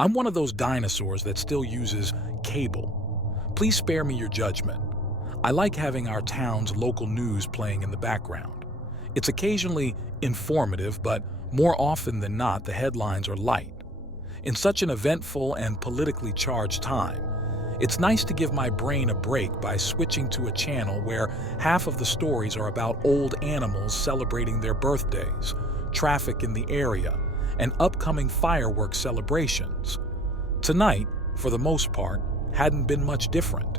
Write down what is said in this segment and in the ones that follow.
I'm one of those dinosaurs that still uses cable. Please spare me your judgment. I like having our town's local news playing in the background. It's occasionally informative, but more often than not, the headlines are light. In such an eventful and politically charged time, it's nice to give my brain a break by switching to a channel where half of the stories are about old animals celebrating their birthdays, traffic in the area, and upcoming fireworks celebrations. Tonight, for the most part, hadn't been much different.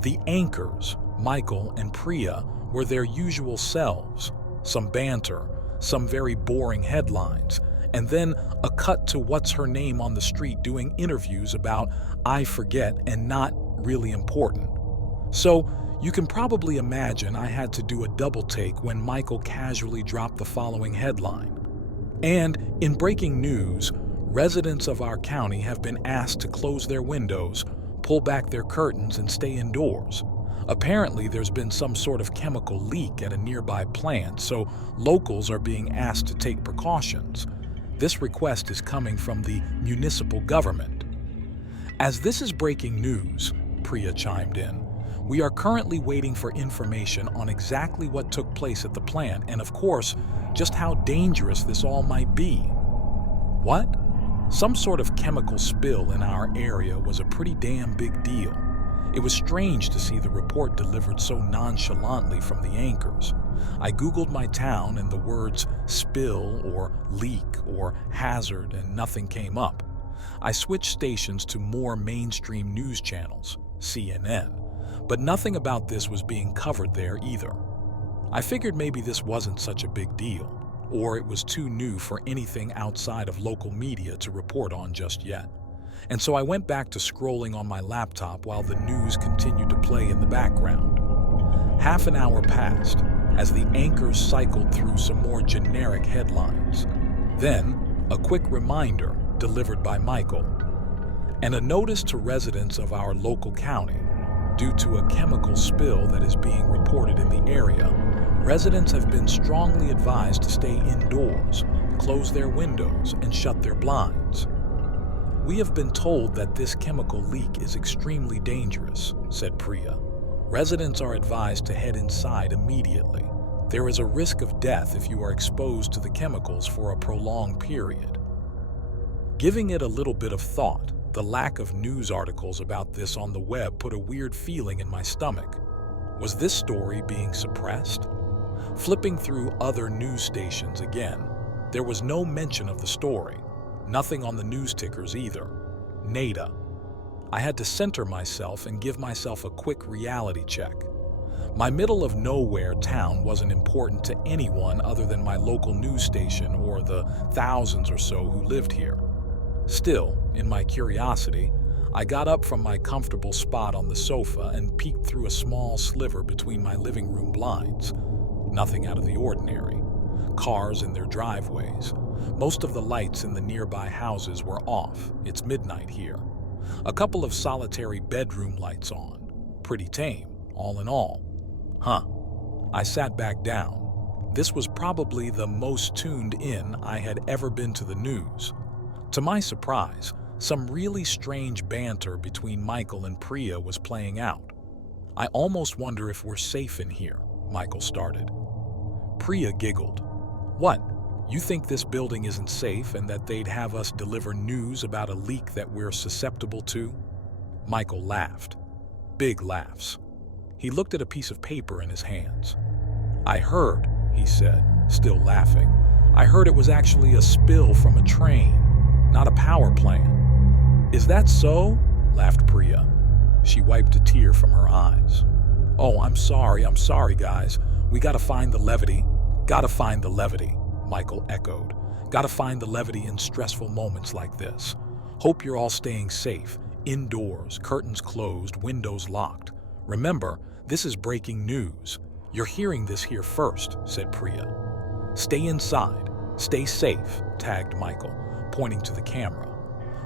The anchors, Michael and Priya, were their usual selves. Some banter, some very boring headlines, and then a cut to what's her name on the street doing interviews about I forget and not really important. So you can probably imagine I had to do a double take when Michael casually dropped the following headline. And in breaking news, residents of our county have been asked to close their windows, pull back their curtains, and stay indoors. Apparently, there's been some sort of chemical leak at a nearby plant, so locals are being asked to take precautions. This request is coming from the municipal government. As this is breaking news, Priya chimed in, we are currently waiting for information on exactly what took place at the plant and, of course, just how dangerous this all might be. What? Some sort of chemical spill in our area was a pretty damn big deal. It was strange to see the report delivered so nonchalantly from the anchors. I Googled my town and the words spill or leak or hazard and nothing came up. I switched stations to more mainstream news channels, CNN, but nothing about this was being covered there either. I figured maybe this wasn't such a big deal, or it was too new for anything outside of local media to report on just yet. And so I went back to scrolling on my laptop while the news continued to play in the background. Half an hour passed as the anchors cycled through some more generic headlines. Then, a quick reminder delivered by Michael, and a notice to residents of our local county. Due to a chemical spill that is being reported in the area, residents have been strongly advised to stay indoors, close their windows, and shut their blinds. We have been told that this chemical leak is extremely dangerous, said Priya. Residents are advised to head inside immediately. There is a risk of death if you are exposed to the chemicals for a prolonged period. Giving it a little bit of thought, the lack of news articles about this on the web put a weird feeling in my stomach. Was this story being suppressed? Flipping through other news stations again, there was no mention of the story. Nothing on the news tickers either. Nada. I had to center myself and give myself a quick reality check. My middle-of-nowhere town wasn't important to anyone other than my local news station or the thousands or so who lived here. Still, in my curiosity, I got up from my comfortable spot on the sofa and peeked through a small sliver between my living room blinds. Nothing out of the ordinary. Cars in their driveways. Most of the lights in the nearby houses were off. It's midnight here. A couple of solitary bedroom lights on. Pretty tame, all in all. I sat back down. This was probably the most tuned in I had ever been to the news. To my surprise, some really strange banter between Michael and Priya was playing out. I almost wonder if we're safe in here, Michael started. Priya giggled. What? You think this building isn't safe and that they'd have us deliver news about a leak that we're susceptible to? Michael laughed. Big laughs. He looked at a piece of paper in his hands. I heard, he said, still laughing. I heard it was actually a spill from a train, not a power plant. Is that so? Laughed Priya. She wiped a tear from her eyes. Oh, I'm sorry, guys. We gotta find the levity. Gotta find the levity, Michael echoed. Gotta find the levity in stressful moments like this. Hope you're all staying safe. Indoors, curtains closed, windows locked. Remember, this is breaking news. You're hearing this here first, said Priya. Stay inside. Stay safe, tagged Michael, pointing to the camera.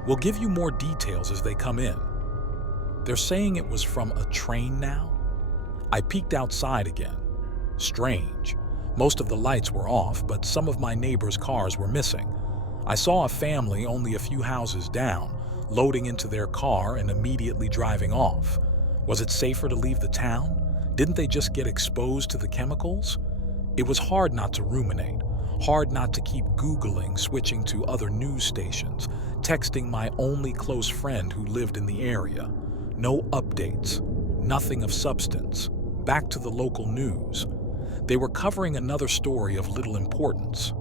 We'll give you more details as they come in. They're saying it was from a train now? I peeked outside again. Strange. Most of the lights were off, but some of my neighbors' cars were missing. I saw a family only a few houses down, loading into their car and immediately driving off. Was it safer to leave the town? Didn't they just get exposed to the chemicals? It was hard not to ruminate, hard not to keep Googling, switching to other news stations, texting my only close friend who lived in the area. No updates, nothing of substance. Back to the local news. They were covering another story of little importance.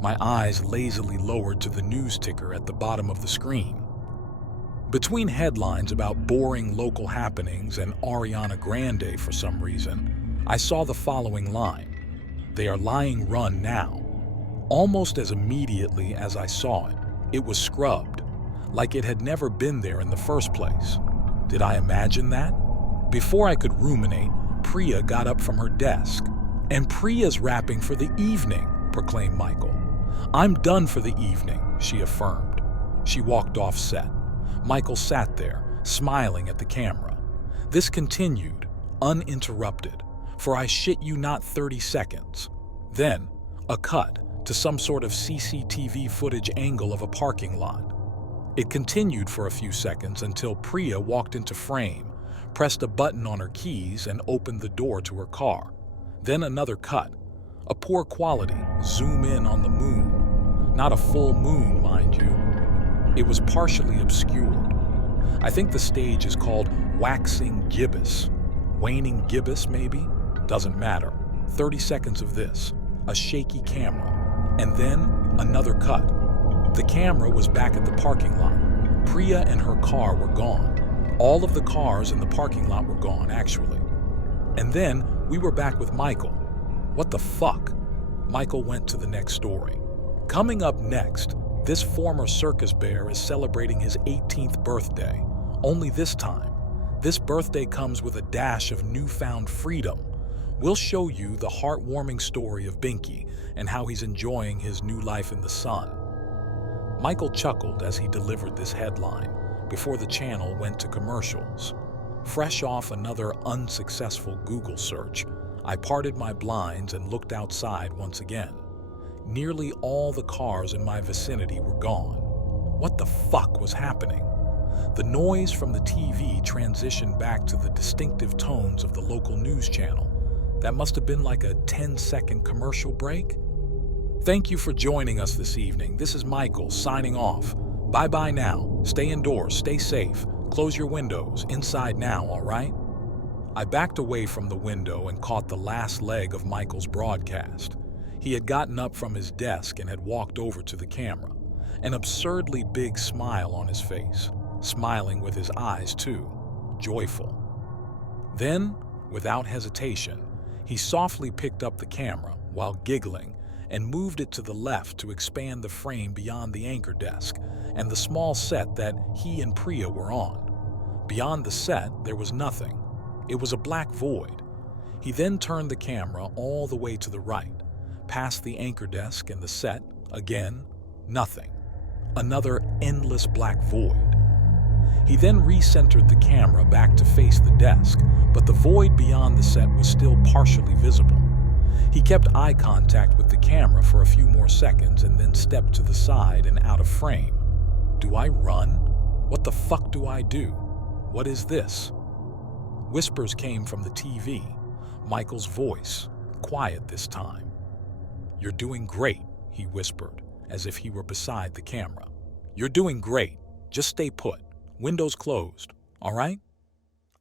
My eyes lazily lowered to the news ticker at the bottom of the screen. Between headlines about boring local happenings and Ariana Grande for some reason, I saw the following line: "They are lying run now." Almost as immediately as I saw it, it was scrubbed, like it had never been there in the first place. Did I imagine that? Before I could ruminate, Priya got up from her desk. "And Priya's wrapping for the evening," proclaimed Michael. "I'm done for the evening," she affirmed. She walked off set. Michael sat there, smiling at the camera. This continued, uninterrupted, for I shit you not 30 seconds. Then, a cut to some sort of CCTV footage angle of a parking lot. It continued for a few seconds until Priya walked into frame, pressed a button on her keys, and opened the door to her car. Then another cut, a poor quality zoom in on the moon. Not a full moon, mind you. It was partially obscured. I think the stage is called waxing gibbous. Waning gibbous, maybe? Doesn't matter. 30 seconds of this, a shaky camera, and then another cut. The camera was back at the parking lot. Priya and her car were gone. All of the cars in the parking lot were gone, actually. And then we were back with Michael. What the fuck? Michael went to the next story. Coming up next, this former circus bear is celebrating his 18th birthday. Only this time, this birthday comes with a dash of newfound freedom. We'll show you the heartwarming story of Binky and how he's enjoying his new life in the sun. Michael chuckled as he delivered this headline before the channel went to commercials. Fresh off another unsuccessful Google search, I parted my blinds and looked outside once again. Nearly all the cars in my vicinity were gone. What the fuck was happening? The noise from the TV transitioned back to the distinctive tones of the local news channel. That must have been like a 10-second commercial break. Thank you for joining us this evening. This is Michael signing off. Bye-bye now. Stay indoors, stay safe. Close your windows. Inside now, all right? I backed away from the window and caught the last leg of Michael's broadcast. He had gotten up from his desk and had walked over to the camera, an absurdly big smile on his face, smiling with his eyes too, joyful. Then, without hesitation, he softly picked up the camera while giggling and moved it to the left to expand the frame beyond the anchor desk and the small set that he and Priya were on. Beyond the set, there was nothing. It was a black void. He then turned the camera all the way to the right, past the anchor desk and the set, again, nothing. Another endless black void. He then recentered the camera back to face the desk, but the void beyond the set was still partially visible. He kept eye contact with the camera for a few more seconds and then stepped to the side and out of frame. Do I run? What the fuck do I do? What is this? Whispers came from the TV. Michael's voice, quiet this time. "You're doing great," he whispered, as if he were beside the camera. "You're doing great. Just stay put. Windows closed, all right?"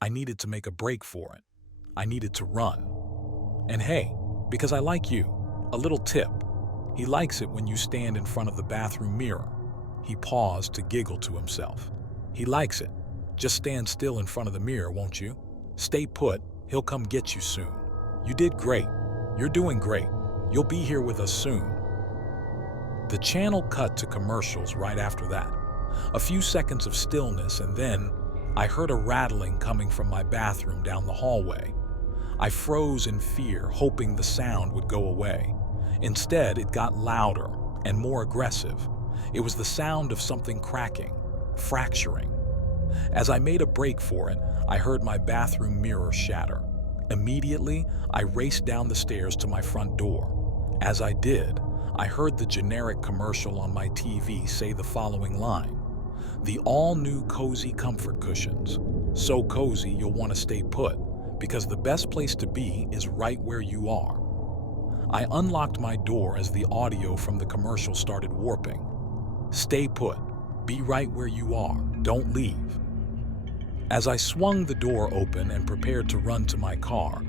I needed to make a break for it. I needed to run. And hey, because I like you, a little tip. He likes it when you stand in front of the bathroom mirror. He paused to giggle to himself. He likes it. Just stand still in front of the mirror, won't you? Stay put. He'll come get you soon. You did great. You're doing great. You'll be here with us soon. The channel cut to commercials right after that. A few seconds of stillness, and then I heard a rattling coming from my bathroom down the hallway. I froze in fear, hoping the sound would go away. Instead, it got louder and more aggressive. It was the sound of something cracking, fracturing. As I made a break for it, I heard my bathroom mirror shatter. Immediately, I raced down the stairs to my front door. As I did, I heard the generic commercial on my TV say the following line: The all-new cozy comfort cushions. So cozy you'll want to stay put, because the best place to be is right where you are. I unlocked my door as the audio from the commercial started warping. Stay put. Be right where you are. Don't leave. As I swung the door open and prepared to run to my car,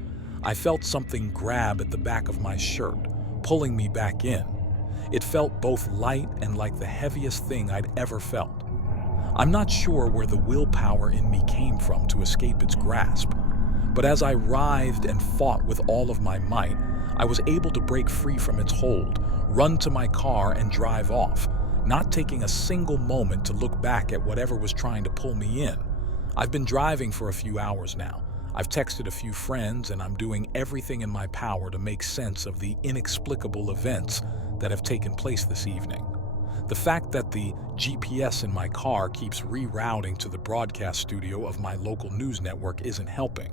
I felt something grab at the back of my shirt, pulling me back in. It felt both light and like the heaviest thing I'd ever felt. I'm not sure where the willpower in me came from to escape its grasp, but as I writhed and fought with all of my might, I was able to break free from its hold, run to my car and drive off, not taking a single moment to look back at whatever was trying to pull me in. I've been driving for a few hours now. I've texted a few friends, and I'm doing everything in my power to make sense of the inexplicable events that have taken place this evening. The fact that the GPS in my car keeps rerouting to the broadcast studio of my local news network isn't helping.